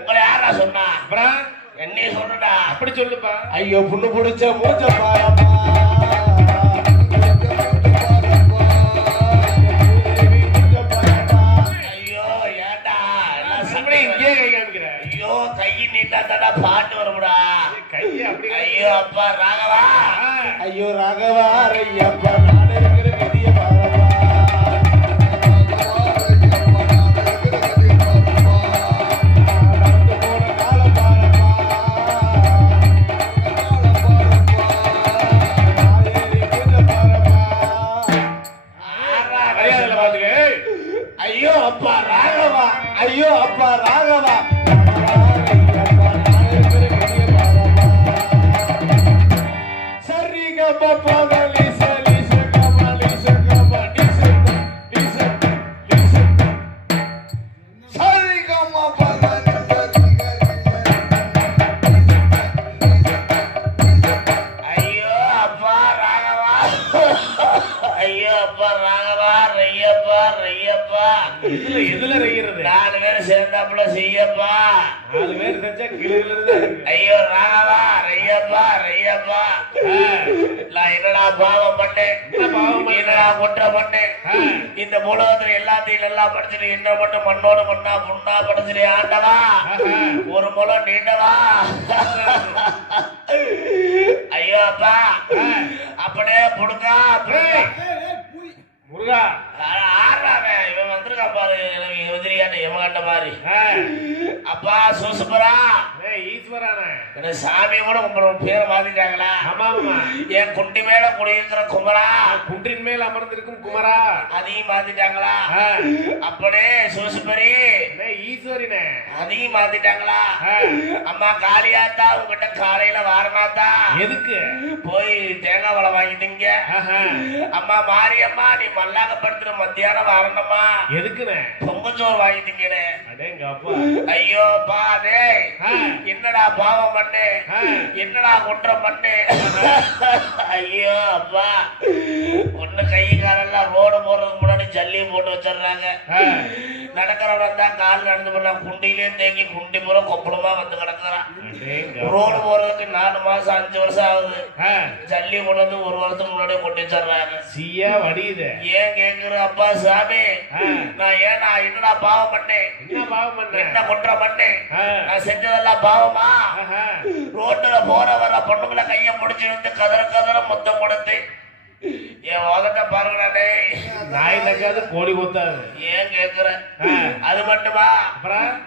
உங்களை யாரா சொன்னா? அப்புறம் என்னைய சொல்றடா. அப்படி சொல்லுப்பா. ஐயோ புண்ணு புடிச்ச மூச்ச பாரப்பா. ஐயோ ஏண்டா இங்கே கை காமிக்கிற? ஐயோ கை நீட்டா தடா பாட்டு வரும்டா. கையை அப்படி ஐயோ அப்பா ராகவா. ஐயோ ராகவா ஐயப்பா நான் இருக்கிற கதிய பாரப்பா. ஐயோ அப்பா ராகவா. ஐயோ அப்பா ராகவா. சரி கப்பா கலி சலி சகமலி சகமடி சடி சடி சரி கம்மா பகலி ஐயோ அப்பா ராகவா. ஐயோ அப்பா ராகவா. ஐயப்பா ஐயப்பா. எதுல ரயிறது? 4 பேர் சேர்ந்தாப்புல செய்யப்பா. 4 பேர் செஞ்சா கிளியில ஐயோ ராகவா ஐயப்பா ஐயப்பா. நான் என்னடா பாவம் பண்ணேன், என்னடா குற்றம் பண்ணேன். இந்த உலகத்துல எல்லாத்தையும் நல்லா படிச்சுட்டு என்ன மட்டும் மண்ணோடு மண்ணா புண்ணா படிச்சுட்டு ஆண்டவா ஒரு முளம் நீண்டவா. ஐயோ அப்பா அப்படியே புடுங்கா முருகா. ஆடுறாங்க இவன் வந்திருக்கான் பாரு. எனக்கு எதிரியான எமகாண்ட மாதிரி. அப்பா சூசுபரா ஈஸ்வரான எனக்கு சாமி கூட உங்களோட பேரை மாத்திட்டாங்களா? ஆமா ஆமா. என் குண்டி மேல குடியிருக்கிற குமரா, குன்றின் மேல் அமர்ந்திருக்கும் குமரா அதையும் மாத்திட்டாங்களா? அப்படியே சூசுபரி ஈஸ்வரினே அதையும் மாத்திட்டாங்களா? அம்மா காளியாத்தா உங்ககிட்ட காலையில வாரமாத்தா எதுக்கு போய் தேங்காய் வளம் வாங்கிட்டீங்க. அம்மா மாரியம்மா நீ மல்லாக்கப்படுத்துற மத்தியானம் வாரணுமா? எதுக்குண்ணே? பொங்கச்சோறு வாங்கிட்டீங்களே. அடேங்க அப்பா. ஐயோ பாதே என்னடா பாவம் பண்ணு, என்னடா குற்றம் பண்ணு. ஐயோ அப்பா ஒண்ணு கை காலெல்லாம் ரோடு போறதுக்கு முன்னாடி ஜல்லி போட்டு வச்சிடுறாங்க. நடக்கிறவன் தான் கால் நடந்து பண்ணா குண்டிலே தேங்கி குண்டி பூரா கொப்பளமா வந்து கிடக்குறான். ரோடு போறதுக்கு 4 மாசம் 5 வருஷம் ஆகுது. ஜல்லி கொண்டு வந்து 1 வருஷத்துக்கு முன்னாடியே கொண்டு வச்சிடுறாங்க. சீயா வடியுது. ஏன் கேக்குற அப்பா சாமி? நான் ஏன்னா என்னடா பாவம் பண்ணேன், என்ன பாவம் பண்ண, என்ன குற்றம் பண்ணேன்? நான் செஞ்சதெல்லாம் பாவமா? ரோட்டுல போற வர பொண்ணுங்களை கைய முடிச்சு வந்து கதற கதற மொத்தம் கொடுத்து என் உதட்ட பாருங்கடே. நாய் நக்காது கோழி கொத்தாது. ஏன் கேக்குற? அது மட்டுமா?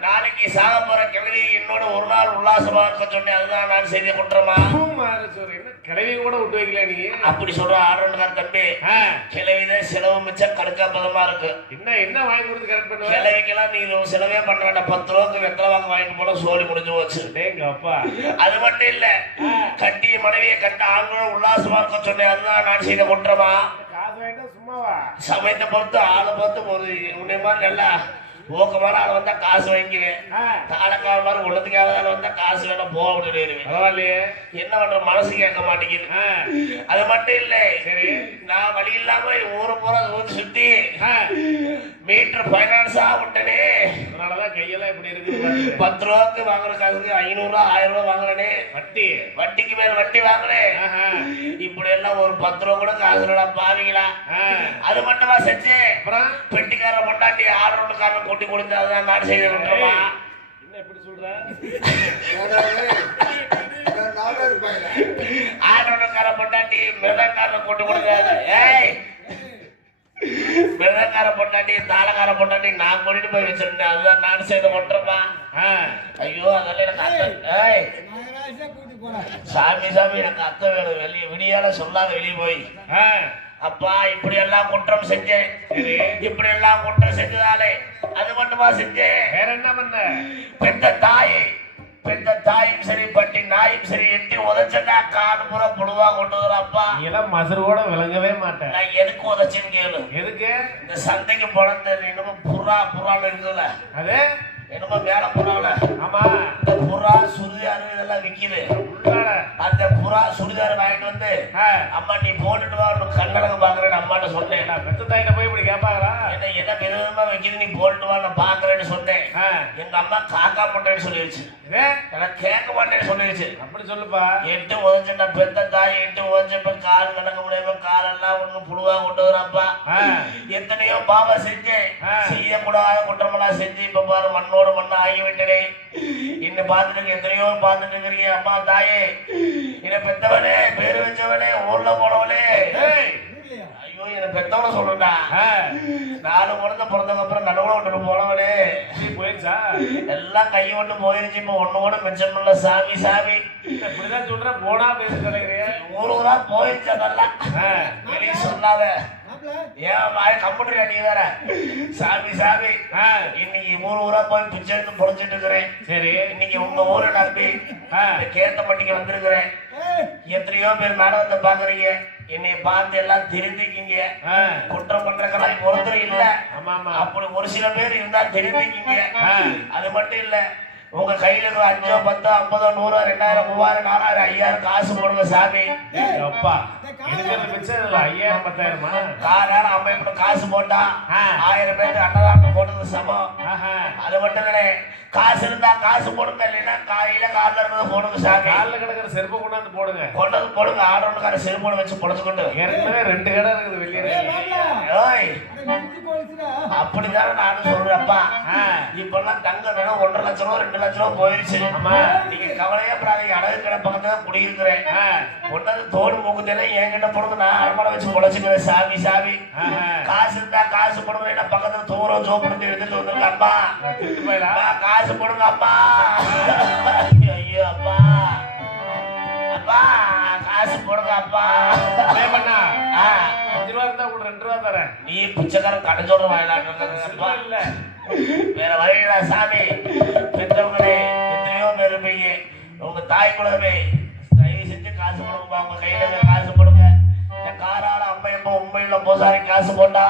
நாளைக்கு சாக போற கிழவி என்னோட ஒரு நாள் உல்லாசமா இருக்க சொன்னேன். அதுதான் நான் செய்த குற்றமா? கிழவி கூட விட்டு வைக்கல நீ அப்படி சொல்ற ஆரோக்கிய தம்பி. கிழவிதான் செலவு மிச்சம் கடுக்கா பதமா இருக்கு. என்ன என்ன வாங்கி கொடுத்து கரெக்ட் பண்ணுவ? கிழவிக்கெல்லாம் நீ செலவே பண்ண வேண்டாம். 10 ரூபாய்க்கு வெத்தலை வாங்க வாங்கிட்டு போல சோழி முடிஞ்சு போச்சு. அப்பா அது மட்டும் இல்ல, கட்டிய மனைவியை கட்ட ஆண்களோட உல்லாசமா இருக்க சொன்னேன். அதுதான் நான் செய்த குற்றமா? காசு வாங்கிட்டா சும்மாவா? சமயத்தை பொறுத்து ஆளை பொறுத்து ஒரு உன்னை மாதிரி நல்லா ஊக்கமான ஆள் வந்தா காசு வாங்கிக்குவேன். தாளக்கார மாதிரி உள்ளதுக்காக வந்தா காசு வேணா போக அப்படின்னு பரவாயில்லையே. என்ன பண்ற மனசு கேட்க மாட்டேங்குது. அது மட்டும் இல்ல, சரி நான் வழி இல்லாம ஊரை பூரா சுத்தி மீட்டர் பைனான்ஸா விட்டனே. அதனாலதான் கையெல்லாம் இப்படி இருக்கு. 10 ரூபாய்க்கு வாங்குற காசுக்கு 500 1000 ரூபாய் வாங்கினே. வட்டி வட்டிக்கு மேல வட்டி வாங்கினேன். இப்படி எல்லாம் ஒரு 10 ரூபா கூட காசுடா பாவீங்களா? அது மட்டுமா செஞ்சு பெட்டிக்கார பொண்டாட்டி ஆர்டர்காரன் கொட்டி கொடுத்தாதான் நான் செய்த குற்றமா? என்ன எப்படி சொல்ற? ஆர்டர்கார பொண்டாட்டி மிருதக்காரன் கொட்டி கொடுக்காது. ஏய் மிருதக்கார பொண்டாட்டி தாளக்கார பொண்டாட்டி நான் கொண்டு போய் வச்சிருந்தேன். அதுதான் நான் செய்த குற்றமா? ஐயோ அதெல்லாம் எனக்கு அர்த்தம். சாமி சாமி எனக்கு அர்த்தம் வேணும். வெளியே விடியால சொல்லாத வெளியே போய் அப்பா இப்படி எல்லாம் குற்றம் செஞ்சேன். இப்படி எல்லாம் குற்றம் செஞ்சதாலே அது மட்டுமா செஞ்சேன்? வேற என்ன பண்ண? பெத்த தாயும் சரி பட்டி நாயும் சரி எட்டி உதச்சா காடு பூரா புழுவா கொண்டு வரப்பா. இதெல்லாம் மசரோட விளங்கவே மாட்டேன். நான் எதுக்கு உதச்சேன்னு கேளு. எதுக்கு? இந்த சந்தைக்கு போன இன்னமும் புறான்னு இருக்குதுல்ல, அது என்னமோ மேல புறாவில. ஆமா இந்த புறா சுடிதார் இதெல்லாம் விக்குது. அந்த புறா சுடிதார் வாங்கிட்டு வந்து அம்மா நீ போட்டுட்டு வா கண்ணழகு பாக்குறேன்னு அம்மாட்ட சொன்னேன். பெத்த தாயிட்ட போய் இப்படி கேட்பாங்களா? என்ன விதமா வைக்குது நீ போட்டுட்டு வா நான் பாக்குறேன்னு சொன்னேன். எங்க அம்மா காக்கா முட்டைன்னு சொல்லிடுச்சு. இதே எனக்கு கேட்க மாட்டேன்னு சொல்லிடுச்சு. அப்படி சொல்லுப்பா. எட்டு உதச்சு நான் பெத்த தாய் எட்டு உதச்சப்ப கால் நடக்க முடியாம காலெல்லாம் ஒண்ணு புழுவா கொண்டு வரப்பா. எத்தனையோ பாவம் செஞ்சேன். செய்யக்கூடாத குற்றமெல்லாம் செஞ்சு இப்ப பாரு மண்ணோடு மண்ணா ஆகிவிட்டனே. இன்னும் பார்த்துட்டு எத்தனையோ பார்த்துட்டு இருக்கிறீங்க. அம்மா தாயே, என்னை பெத்தவனே, பேரு வச்சவனே, ஊர்ல போனவனே, ஐயோ என்னை பெத்தவன சொல்றா. 4 குழந்தை பிறந்ததுக்கு அப்புறம் நடுவுல விட்டு போனவனே போயிடுச்சா? எல்லாம் கையை விட்டு போயிருச்சு. இப்ப ஒண்ணு கூட மிச்சம் இல்ல. சாமி சாமி இப்படிதான் சொல்ற. போனா பேசுறீங்க. ஊருக்குதான் போயிருச்சு. அதெல்லாம் வெளியே சொல்லாத. ஏன் வாய் கம்ப்யூட்டர் அடி வேற. சாமி சாமி இன்னைக்கு ஊரா போய் பிச்சை எடுத்து பொழைச்சிட்டு இருக்கிறேன். சரி, இன்னைக்கு உங்க ஊரை நம்பி கேத்தப்பட்டிக்கு வந்திருக்கிறேன். எத்தனையோ பேர் நாடகத்தை பாக்குறீங்க. என்னை பார்த்து எல்லாம் திருந்திக்கிங்க. குற்றம் பண்ற கலாய் ஒருத்தர் இல்ல. அப்படி ஒரு சில பேர் இருந்தா திருந்திக்கிங்க. அது மட்டும் இல்ல, உங்க கையில 5, 10, 50, 100, 2000, 3000, 4000, 5000 காசு போடுங்க சாமி. அப்பா இருக்கிறது மிச்சம் இல்ல. 5000, 10,000 காரான அமைப்பு காசு போட்டா 1000 பேருக்கு அன்னதானம் போட்டது சமம். அது மட்டும் இல்ல, காசு இருந்தா காசு போடுங்க, இல்லைன்னா காலையில காலில் இருக்கிறத போடுங்க சாமி. காலில் கிடக்கிற செருப்பு கொண்டாந்து போடுங்க. கொண்டது போடுங்க. ஆடோனுக்கார செருப்போட வச்சு பொழைச்சுக்கொண்டு. ஏற்கனவே 2 கடை இருக்குது வெளியே. ஓய் அப்படிதானே நானும் சொல்றேன்ப்பா. இப்பெல்லாம் தங்க வேணும் 1.5 லட்சம் ரூபா 2 லட்சம் ரூபா போயிருச்சு. நீங்க கவலையே படாதீங்க. அழகு கடை பக்கத்துல தான் குடியிருக்கிறேன். ஒன்றது தோடு மூக்குத்தெல்லாம் என்கிட்ட போடுங்க. நான் அடமான வச்சு பொழைச்சுக்கிறேன் சாமி சாமி. காசு இருந்தா காசு போடுங்க. பக்கத்துல தூரம் சோப்படுத்தி எடுத்துட்டு வந்துருங்க அம்மா. காசு போடுங்க அம்மா. ஐயோ அப்பா அப்பா காசு போடுங்க அப்பா. 5 ரூபா இருந்தா கூட 2 ரூபா தரேன். நீ பிச்சைக்காரன் கடைச்சோட வாயிலாட்டுப்பா. இல்ல வேற வழியில சாமி. பெற்றவங்களே எத்தனையோ பேர் இருப்பீங்க. உங்க தாய் குலமே தயவு செஞ்சு காசு கொடுங்கப்பா. உங்க கையில காசு கொடுங்க. இந்த காரால அம்மையப்பா உண்மையில போசாரி காசு போட்டா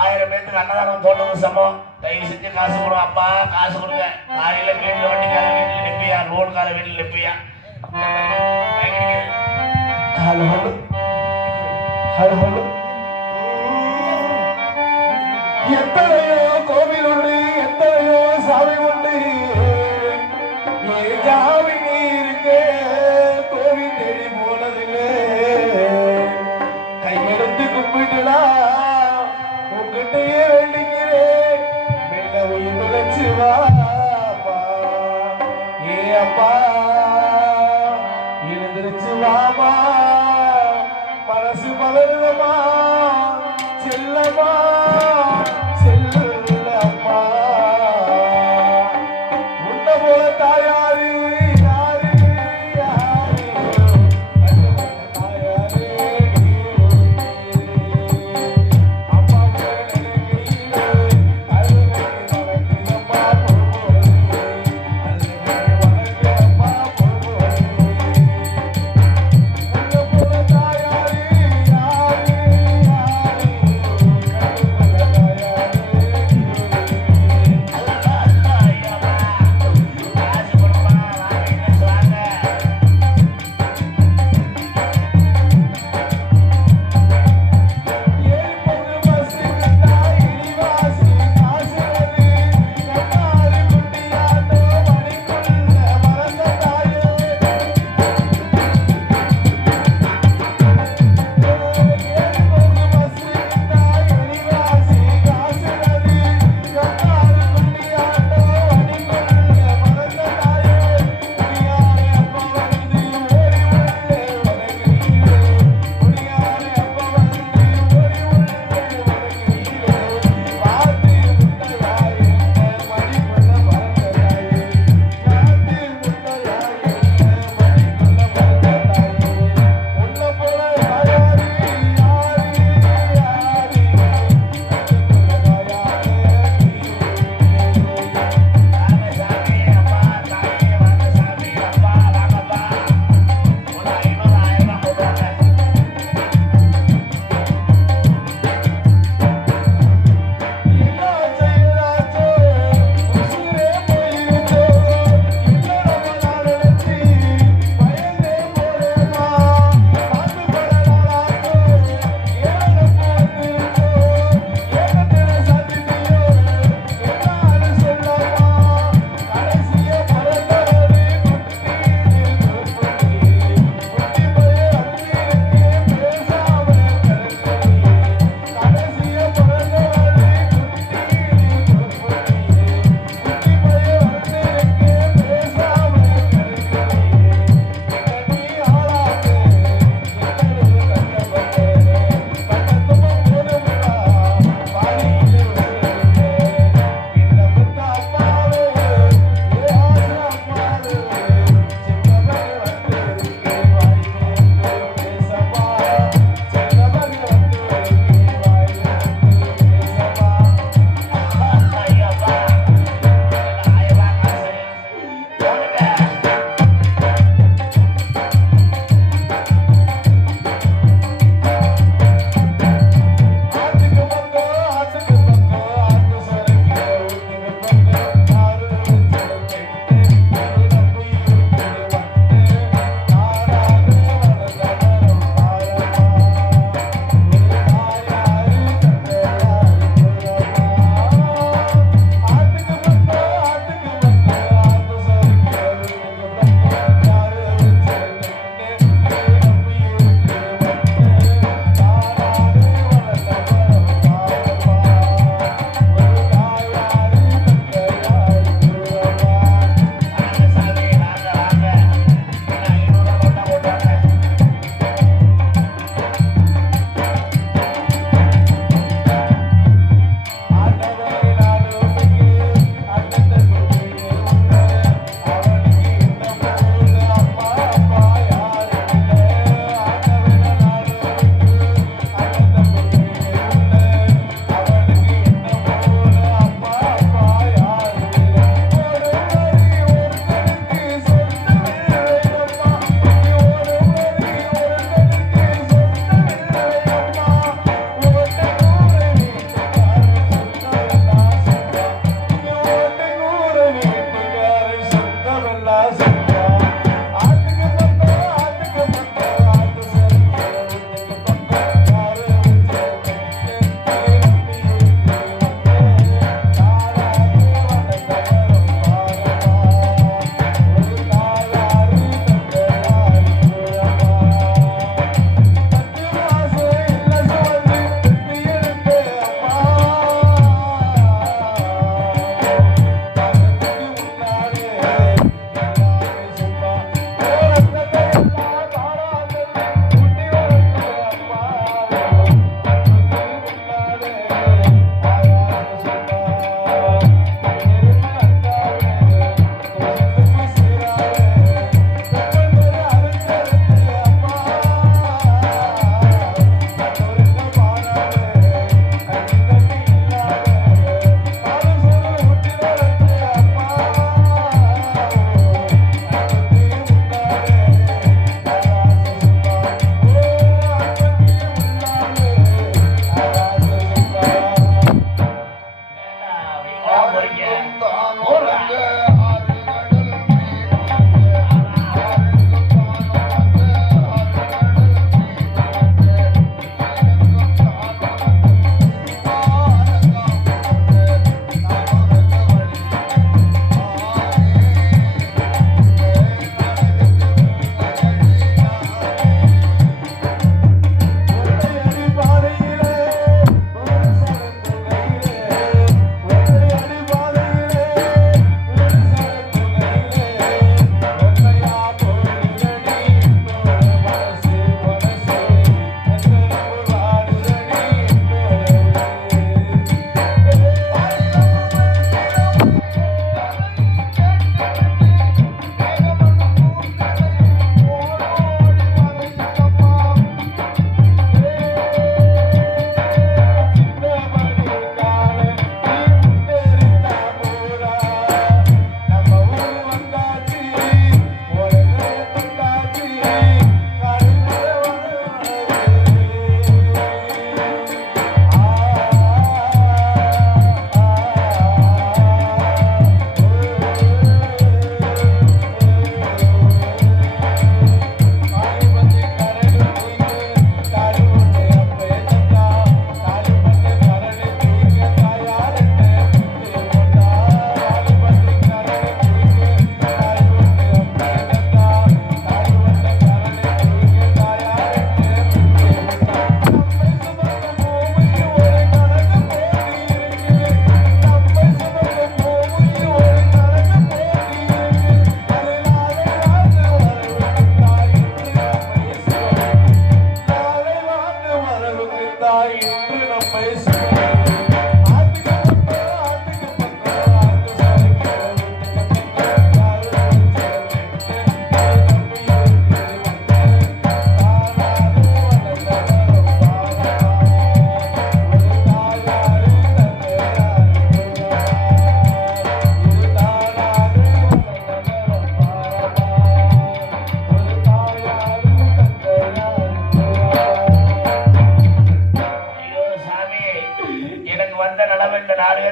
1000 பேருக்கு அன்னதானம் போட்டது சமம். தயவு செஞ்சு காசு கொடுங்க அப்பா. காசு கொடுங்க. காலையில வீட்டுல வண்டிக்கார வீட்டுல நிற்பியா, லோன்கார வீட்டுல நிற்பியா. Hello hello hello hello. எத்தனையோ கோவில் உண்டு, எத்தனையோ சாமி உண்டு. ஏன் சாமி நீ இருக்க கோவில் தேடி போனதில்லை. கையெடுத்து கும்பிட்டுடா உங்ககிட்டயே வேண்டிக்கிறேன். மெல்ல உயிர் தொலைச்சு வாப்பா. ஏ அப்பா எழுந்திருச்சு வாமா. மனசு மலருதமா செல்லமா செல்லம்மா. உன்ன போல தாயாரு யாரு யாரு தாயாரு. அம்மா காசு கொடுங்க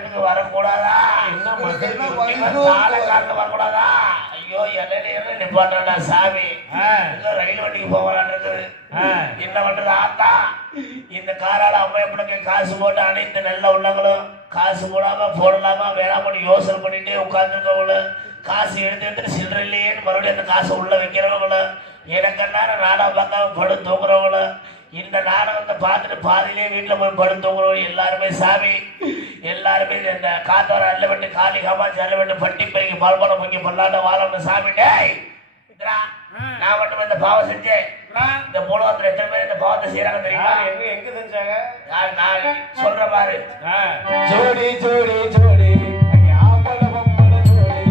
இடத்துக்கு வரக்கூடாதா? என்ன மகன் தாளக்காரங்க வரக்கூடாதா? ஐயோ என்ன நிப்பாட்டா சாமி, ரயில் வண்டிக்கு போகலான்னு இருக்குது. என்ன பண்றது ஆத்தா? இந்த காரால அம்மா எப்படி காசு போட்டு அனைத்து நல்ல உள்ளவங்களும் காசு போடாம போடலாமா வேணாம யோசனை பண்ணிட்டே உட்கார்ந்துருக்கவங்களும் காசு எடுத்து சில்லற இல்லையேன்னு மறுபடியும் அந்த காசை உள்ள வைக்கிறவங்களும் எனக்கன்னா நாடகம் பார்க்காம படு தூங்குறவங்களும் இந்த நாடகத்தை பார்த்துட்டு பாதியிலே வீட்டில் போய் படு தூங்குறவங்க எல்லாருமே சாமி, எல்லாருமே இந்த காத்தோர அல்ல வெட்டு காலி காமாச்சி அல்ல வெட்டு பட்டி பறிக்க பல்படம் பொங்கி பல்லாண்ட வாழணும் சாமி. டேய் நான் மட்டும் இந்த பாவம் செஞ்சேன். இந்த மூலவத்துல எத்தனை பேர் இந்த பாவத்தை செய்யறாங்க தெரியுமா? எங்க செஞ்சாங்க? நான் சொல்ற பாரு. ஜோடி ஜோடி ஜோடி ஆம்பள பொம்பள ஜோடி,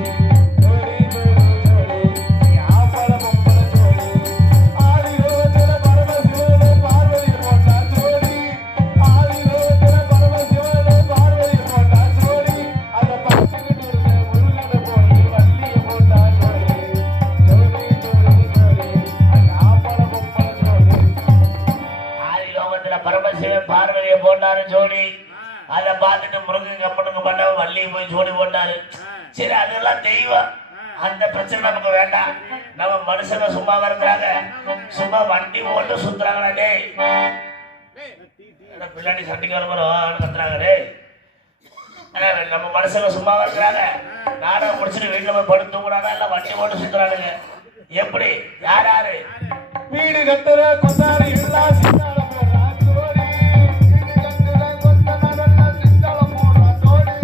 ஜோடி ஜோடி ஜோடி ஆம்பள பொம்பள ஜோடி, ஆதியோகத்துல பரமசிவனே பார்வதி போட்டா ஜோடி, ஆதியோகத்துல பரமசிவனே பார்வதி போட்டா ஜோடி, அத பார்த்துக்கிட்டு இருந்த முருகனை போட்டு வள்ளிய போட்டா ஜோடி, ஜோடி ஜோடி ஜோடி ஆம்பள பொம்பள ஜோடி. ஆதிலோகத்துல பரமசிவன் பார்வதியை போட்டாரு ஜோடி, அதை பார்த்துட்டு முருகன் கப்பனுக்கு பண்ண வள்ளியை போய் ஜோடி போட்டாரு. சரி அதெல்லாம் தெய்வம், அந்த பிரச்சனை நமக்கு வேண்டாம். நம்ம மனுஷங்க சும்மா இருக்கிறாங்க, சும்மா வண்டி ஓட்டு சுத்துறாங்களா? டேய் பிள்ளாடி சட்டிக்கு வரணும் கத்துறாங்க. டேய் நம்ம மனுஷங்க சும்மா இருக்கிறாங்க, நாடகம் முடிச்சுட்டு வீட்டுல போய் படுத்து தூங்குறாங்க, எல்லாம் வண்டி ஓட்டு சுத்துறானுங்க. எப்படி யார் யாரு? வீடு கட்டுற கொண்டாடி எல்லாம் சிந்தால போடுறா ஜோடி, வீடு கட்டுற கொண்டாடி சிந்தால போடுறா ஜோடி,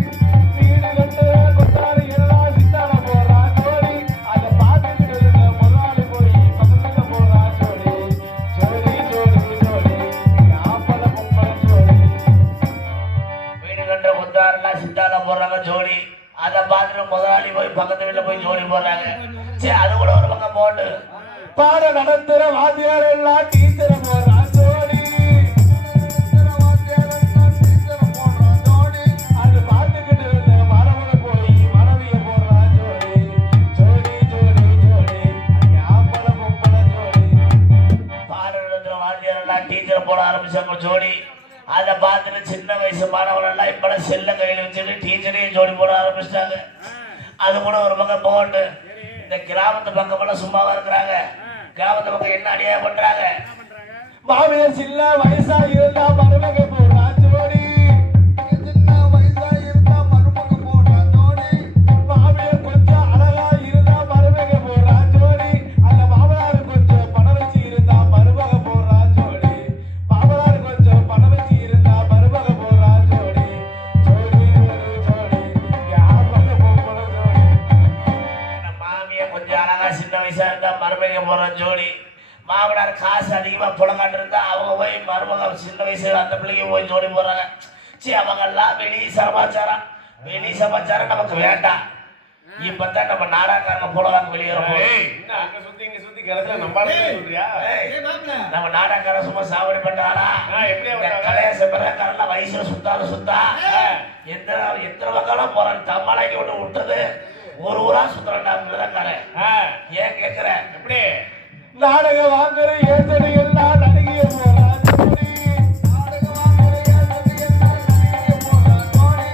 வீடு கட்டுற கொண்டாடி எல்லாம் சிந்தால போடுறா ஜோடி, அதை பார்த்துட்டு இருக்க முதலாளி போய் பக்கத்துல போடுறா ஜோடி, ஜோடி ஜோடி ஜோடி ஆம்பள பொம்பள ஜோடி. வீடு கட்டுற கொண்டாடலாம் சித்தால போடுறாங்க ஜோடி, அதை பார்த்துட்டு முதலாளி போய் பக்கத்து வீட்டுல போய் ஜோடி போடுறாங்க. சரி அது கூட ஒரு பக்கம் போட்டு பாட நடத்துற வாத்தியார் எல்லாம் டீச்சர் போடுறா ஜோடி, அது பார்த்துக்கிட்டு இருந்த மரவனை போய் மனைவிய போடுறா ஜோடி, ஜோடி ஜோடி ஜோடி ஆம்பள பொம்பள ஜோடி. பாட நடத்துற வாத்தியார் எல்லாம் டீச்சர் போட ஆரம்பிச்சாங்க ஜோடி, அதை பார்த்துட்டு சின்ன வயசு மாணவர்கள் எல்லாம் இப்ப செல்ல கையில் வச்சுட்டு டீச்சரையும் ஜோடி போட ஆரம்பிச்சிட்டாங்க. அது கூட ஒரு பக்கம் போட்டு இந்த கிராமத்து பக்கம் சும்மாவா இருக்கிறாங்க, கிராமத்து பக்கம் என்ன அடியா பண்றாங்க? மாமியார் சின்ன வயசா இருந்தா மருமக போடுறா ஜோடி, சின்ன வயசா இருந்தா மருமக போடுறா ஜோடி, மாமியார் கொஞ்சம் அழகா இருந்தா மருமக போடுறா ஜோடி, அந்த மாமனார் கொஞ்சம் பணம் வச்சு இருந்தா மருமக போடுறா ஜோடி, மாமனார் கொஞ்சம் பணம் வச்சு இருந்தா மருமக போடுறா ஜோடி, ஜோடி ஜோடி யாமக போடுற ஜோடி. மாமியார் கொஞ்சம் அழகா சின்ன வயசா இருந்தா மருமக போடுற ஜோடி, மாமனார் காசு அதிகமா புலங்காட்டு இருந்தா அவங்க போய் மருமக சின்ன வயசுல அந்த பிள்ளைங்க போய் ஜோடி போடுறாங்க. சரி அவங்க எல்லாம் வெளி சமாச்சாரம் நமக்கு வேண்டாம். இப்பதான் நம்ம நாடகக்காரங்க போடுறாங்க வெளியேறோம். நம்ம நாடகக்காரன் சும்மா சாவடி பண்றாரா? கலைய செப்பரக்காரெல்லாம் வயசுல சுத்தா எத்தனை பக்கம் போறான் தம்மாளைக்கு ஒண்ணு விட்டது ஒரு ஊரா சுத்துறான். ஏன் கேக்குற? எப்படி நாடகம் வாங்குற ஏத்தடி எல்லாம் நடிகைய போறா ஜோடி, நாடகம் வாங்குற ஏத்தடி எல்லாம் நடிகைய போறா ஜோடி,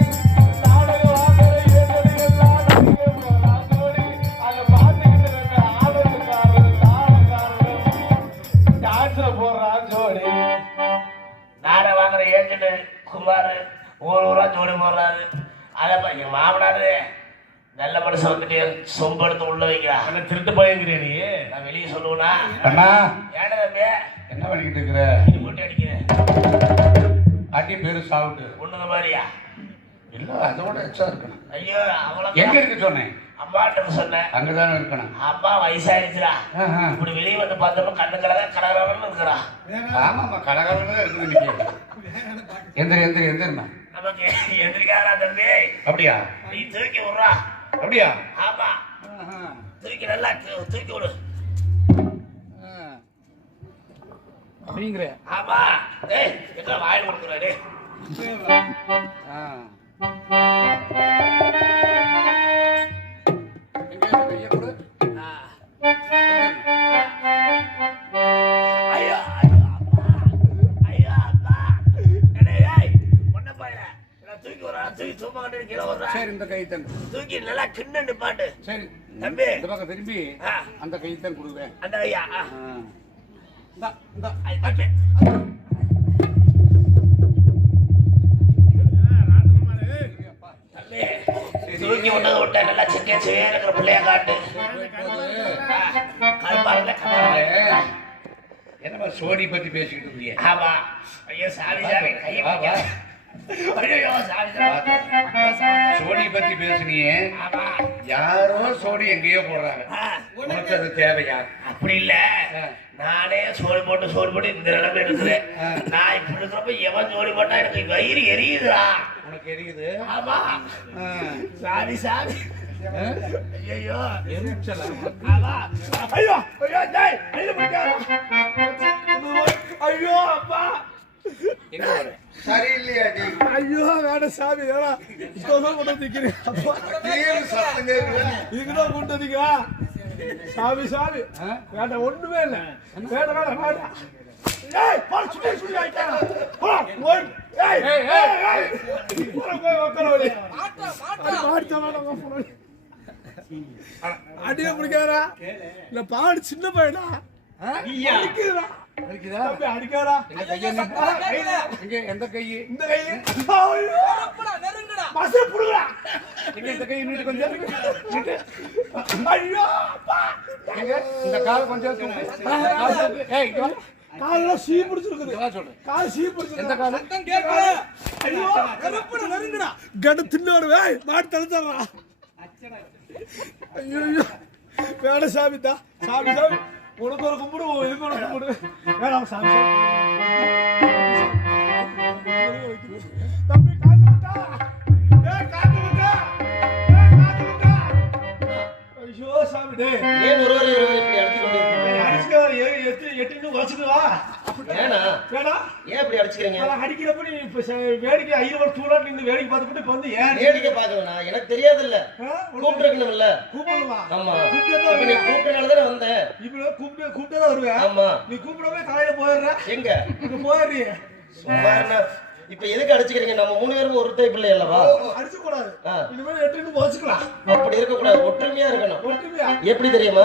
நாடகம் வாங்குற ஏத்தடி எல்லாம் நடிகைய போறா ஜோடி, அதை பார்த்துக்கிட்டு இருக்க ஆளுக்காரரு நாடகாரரு டான்ஸ்ல போறா ஜோடி. நாடகம் வாங்குற ஏஜென்ட் குமார் ஊரா ஜோடி போடுறாரு. அதை என் மாமனாரு நல்ல மனுஷன் வந்துட்டு சொம்பு எடுத்து உள்ள வைக்கிறா. திருட்டு பயங்கிறியா நீ? நான் வெளியே சொல்லுவேனா? அண்ணா ஏன்னா தம்பி என்ன பண்ணிக்கிட்டு இருக்கிற? இது போட்டு அடிக்கிறேன். அடி பேரு சாப்பிட்டு ஒண்ணுங்க மாதிரியா? இல்ல அதோட எச்சா இருக்கணும். ஐயோ அவ்வளோ எங்க இருக்கு சொன்னேன்? அம்மாட்ட சொன்னேன். அங்கதானே இருக்கணும். அம்மா வயசாயிடுச்சுடா, இப்படி வெளியே வந்து பார்த்தோம்னா கண்ணு கடகரன்னு இருக்கிறா. ஆமாம்மா கலகலன்னு தான் இருக்குது இன்னைக்கு. எந்திரிமா நமக்கு எந்திரிக்காரா தம்பி? அப்படியா? நீ தூக்கி விடுறா. அப்படியா? ஆமா தூக்கி நல்லா தூக்கி விடு. ஆமா ஏய் என்ன வாயில் கொடுக்குறாரு? தூக்கி இந்த கைத்தான் தூக்கி நல்லா கிண்ண நிப்பாட்டு. சரி தம்பி இந்த பக்கம் திரும்பி ஆ, அந்த கைத்தான் கொடுக்குறேன் அந்த ஐயா இந்தா, இந்தா. தம்பி தூக்கி விட்டதை விட்ட நல்லா சிக்கன் செய்ய இருக்கிற பிள்ளைய காட்டு. கருப்பாருல என்னம்மா சோடி பத்தி பேசிக்கிட்டு இருந்தீங்க ஆமா. ஐயோ சாமி சாமி கையை பிடிக்காத. ஐயோ சாமி சாமி. சோடி பத்தி பேசுனீங்க ஆமா. யாரோ சோடி எங்கேயோ போடுறாங்க ஆ, உனக்கு அது தேவையா அப்படி இல்ல. நானே சோறு போட்டு இந்த நிலைமை இருக்கிறேன். நான் இப்படி இருக்கிறப்ப எவன் சோறு போட்டா எனக்கு வயிறு எரியுதுடா. உனக்கு எரியுது ஆமா. சாமி சாமி. ஐயோ எரிச்சலா ஆமா. ஐயோ ஐயோ டேய் ஐயோ பிடிக்காத. ஐயோ அப்பா. எங்க போற சரியில்லையா நீ ஐயோ வேட சாமி வேடா இப்பதான் கொண்டு வந்துக்கிறேன் அப்பா தீர் சத்தங்க இதுக்குதான் கொண்டு வந்தீங்களா சாமி சாமி வேண்டாம் ஒண்ணுமே இல்ல வேண்டாம் வேண்டாம் வேண்டாம் ஏய் பால் சுத்தி சுத்தி ஆயிட்டா போ ஓய் ஏய் ஏய் ஏய் போய் உட்கார வை மாட்ட வேண்டாம் போய் அடியே பிடிக்காதா இல்ல பாடு சின்ன பையனா அடிக்குதா இருக்குதா தம்பி அடிக்காதா எங்க கையை நீட்டு. எங்க எந்த கை இந்த கை ஐயோ நெருங்கடா மசே புடுங்கடா எங்க இந்த கை நீட்டு கொஞ்சம் நீட்டு ஐயோ அப்பா எங்க இந்த கால் கொஞ்சம் தூக்கு. கால் தூக்கு. ஏய் இங்க வா. கால்ல சீ பிடிச்சிருக்குது இங்க வா சொல்றேன் கால் சீ பிடிச்சிருக்கு எந்த கால் ஐயோ கருப்புடா நெருங்கடா கட தின்னோடு ஏய் மாட்டு தள்ளுறா ஐயோ ஐயோ வேட சாமி தா சாமி சாமி உனக்கு ஒரு கும்பிடு இதுக்கு ஒரு கும்பிடு வேணாம் சாமி தம்பி காத்து விட்டா ஏய் காத்து விட்டா ஏய் காத்து விட்டா ஐயோ சாமி டேய் ஏன் ஒருவர் இப்படி அடிச்சு கொண்டு இருக்கீங்க? அடிச்சுக்க எட்டு வச்சுக்குவா ஏன்னா வேடா ஏன் இப்படி அடிச்சுக்கிறீங்க? அவன் அடிக்கிறப்ப நீ இப்ப வேடிக்கை ஐயர் தூளா நின்று வேடிக்கை பார்த்துட்டு இப்ப வந்து ஏன் வேடிக்கை பார்க்கணும்னா எனக்கு தெரியாதுல்ல கூப்பிட்டுருக்கணும்ல. கூப்பிடுவா ஆமா கூப்பிட்டு இப்ப நீ கூப்பிட்டனாலதானே வந்தேன். இப்ப கூப்பிட்டு தான் வருவேன் ஆமா நீ கூப்பிடவே காலையில போயிடுற எங்க இங்க போயிடுறீ சும்மா என்ன? இப்ப எதுக்கு அடிச்சுக்கிறீங்க? நம்ம 3 பேரும் ஒரு டைப் இல்லை அல்லவா? அடிச்சு கூடாது ஆ. இனிமேல் எட்டு வச்சுக்கலாம் அப்படி இருக்கக்கூடாது, ஒற்றுமையா இருக்கணும். ஒற்றுமையா எப்படி தெரியுமா?